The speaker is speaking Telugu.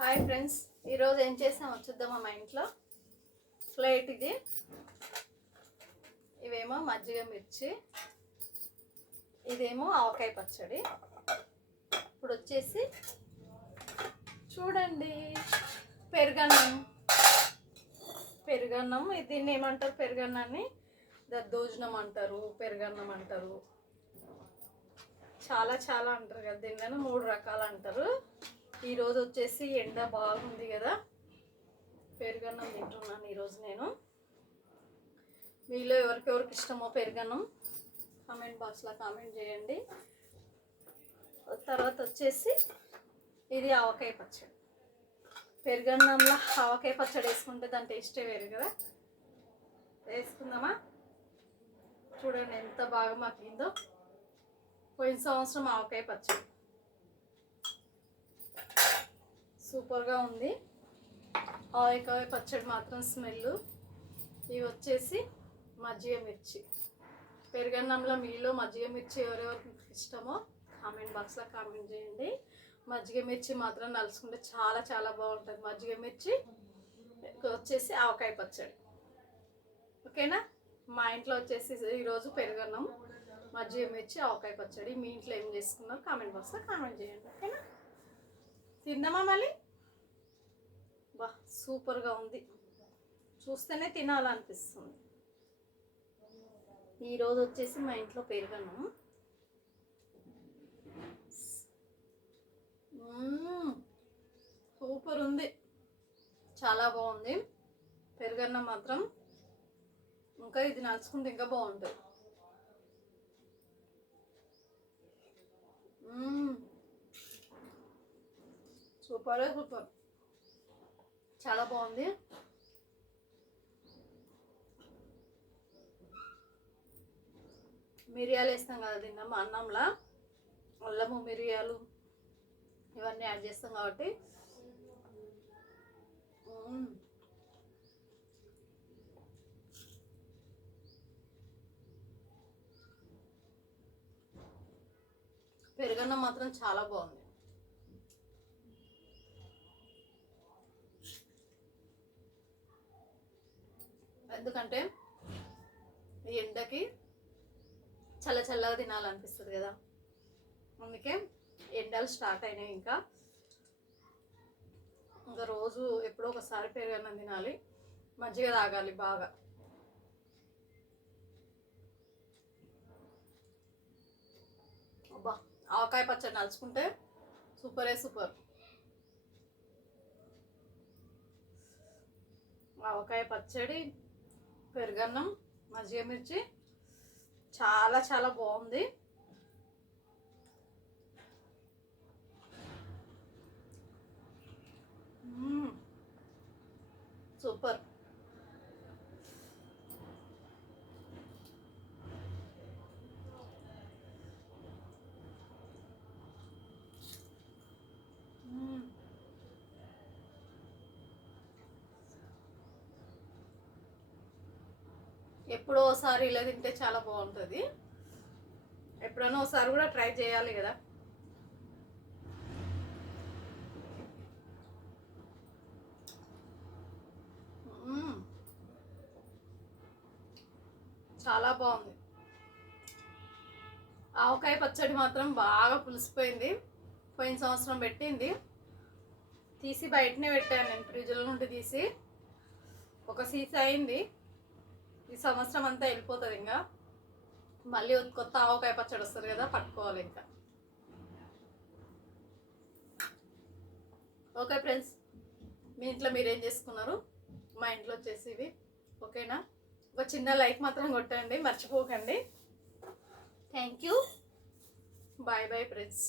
హాయ్ ఫ్రెండ్స్, ఈరోజు ఏం చేసామో చూద్దామా. మా ఇంట్లో ప్లేట్ ఇది. ఇవేమో మజ్జిగ మిర్చి, ఇదేమో ఆవకాయ పచ్చడి. ఇప్పుడు వచ్చేసి చూడండి పెరుగన్నం. దీన్ని ఏమంటారు? పెరుగన్నాన్ని దద్దోజనం అంటారు, పెరుగన్నం అంటారు, చాలా చాలా అంటారు కదా. దీనిలో 3 రకాలు అంటారు. ఈరోజు వచ్చేసి ఎండ బాగుంది కదా, పెరుగన్నం తింటున్నాను ఈరోజు నేను. మీలో ఎవరికెవరికి ఇష్టమో పెరుగన్నం కామెంట్ బాక్స్లో కామెంట్ చేయండి. తర్వాత వచ్చేసి ఇది ఆవకాయ పచ్చడి. పెరుగన్నంలో ఆవకాయ పచ్చడి వేసుకుంటే దాని టేస్టే వేరు కదా. వేసుకుందామా? చూడండి ఎంత బాగా మగ్గిందో. పోయిన సంవత్సరం ఆవకాయ పచ్చడి సూపర్గా ఉంది. ఆవకాయ పచ్చడి మాత్రం స్మెల్. ఇవి వచ్చేసి మజ్జిగ మిర్చి. పెరుగన్నంలో మీలో మజ్జిగ మిర్చి ఎవరెవరికి ఇష్టమో కామెంట్ బాక్స్లో కామెంట్ చేయండి. మజ్జిగ మిర్చి మాత్రం నలుచుకుంటే చాలా చాలా బాగుంటుంది. మజ్జిగ మిర్చి వచ్చేసి ఆవకాయ పచ్చడి. ఓకేనా? మా ఇంట్లో వచ్చేసి ఈరోజు పెరుగన్నం, మజ్జిగ మిర్చి, ఆవకాయ పచ్చడి. మీ ఇంట్లో ఏం చేసుకున్నారో కామెంట్ బాక్స్లో కామెంట్ చేయండి. ఓకేనా? తిందామా మళ్ళీ? బా సూపర్గా ఉంది, చూస్తేనే తినాలనిపిస్తుంది. ఈరోజు వచ్చేసి మా ఇంట్లో పెరుగన్నం. సూపర్ ఉంది, చాలా బాగుంది పెరుగన్నం మాత్రం. ఇంకా ఇది నలుచుకుంటే ఇంకా బాగుంటుంది. సూపర్ సూపర్, చాలా బాగుంది. మిరియాలు వేస్తాం కదా తిన్నాము అన్నంలా, అల్లము మిరియాలు ఇవన్నీ యాడ్ చేస్తాం కాబట్టి పెరుగన్నం మాత్రం చాలా బాగుంది. ఎందుకంటే ఈ ఎండకి చల్ల చల్లగా తినాలనిపిస్తుంది కదా, అందుకే ఎండలు స్టార్ట్ అయినాయి. ఇంకా రోజు ఎప్పుడో ఒకసారి పెరుగన్నం తినాలి, మజ్జిగ తాగాలి బాగా. అబ్బా ఆవకాయ పచ్చడి నలుచుకుంటే సూపరే సూపర్. ఆవకాయ పచ్చడి, పెరుగన్నం, మజ్జిగ మిర్చి చాలా చాలా బాగుంది. సూపర్. ఎప్పుడో ఒకసారి ఇలా తింటే చాలా బాగుంటుంది. ఎప్పుడైనా ఒకసారి కూడా ట్రై చేయాలి కదా. చాలా బాగుంది. ఆవకాయ పచ్చడి మాత్రం బాగా పులిసిపోయింది. పోయిన సంవత్సరం పెట్టింది, తీసి బయటనే పెట్టాను నేను, ఫ్రిడ్జ్లో నుండి తీసి. ఒక సీసా అయింది. ఈ సంవత్సరం అంతా వెళ్ళిపోతుంది. ఇంకా మళ్ళీ కొత్త ఆవకాయ పచ్చడి వస్తుంది కదా, పట్టుకోవాలి ఇంకా. ఓకే ఫ్రెండ్స్, మీ ఇంట్లో మీరేం చేసుకున్నారు? మా ఇంట్లో వచ్చేసి ఇవి. ఓకేనా? ఒక చిన్న లైక్ మాత్రం కొట్టండి, మర్చిపోకండి. Thank you. Bye bye friends.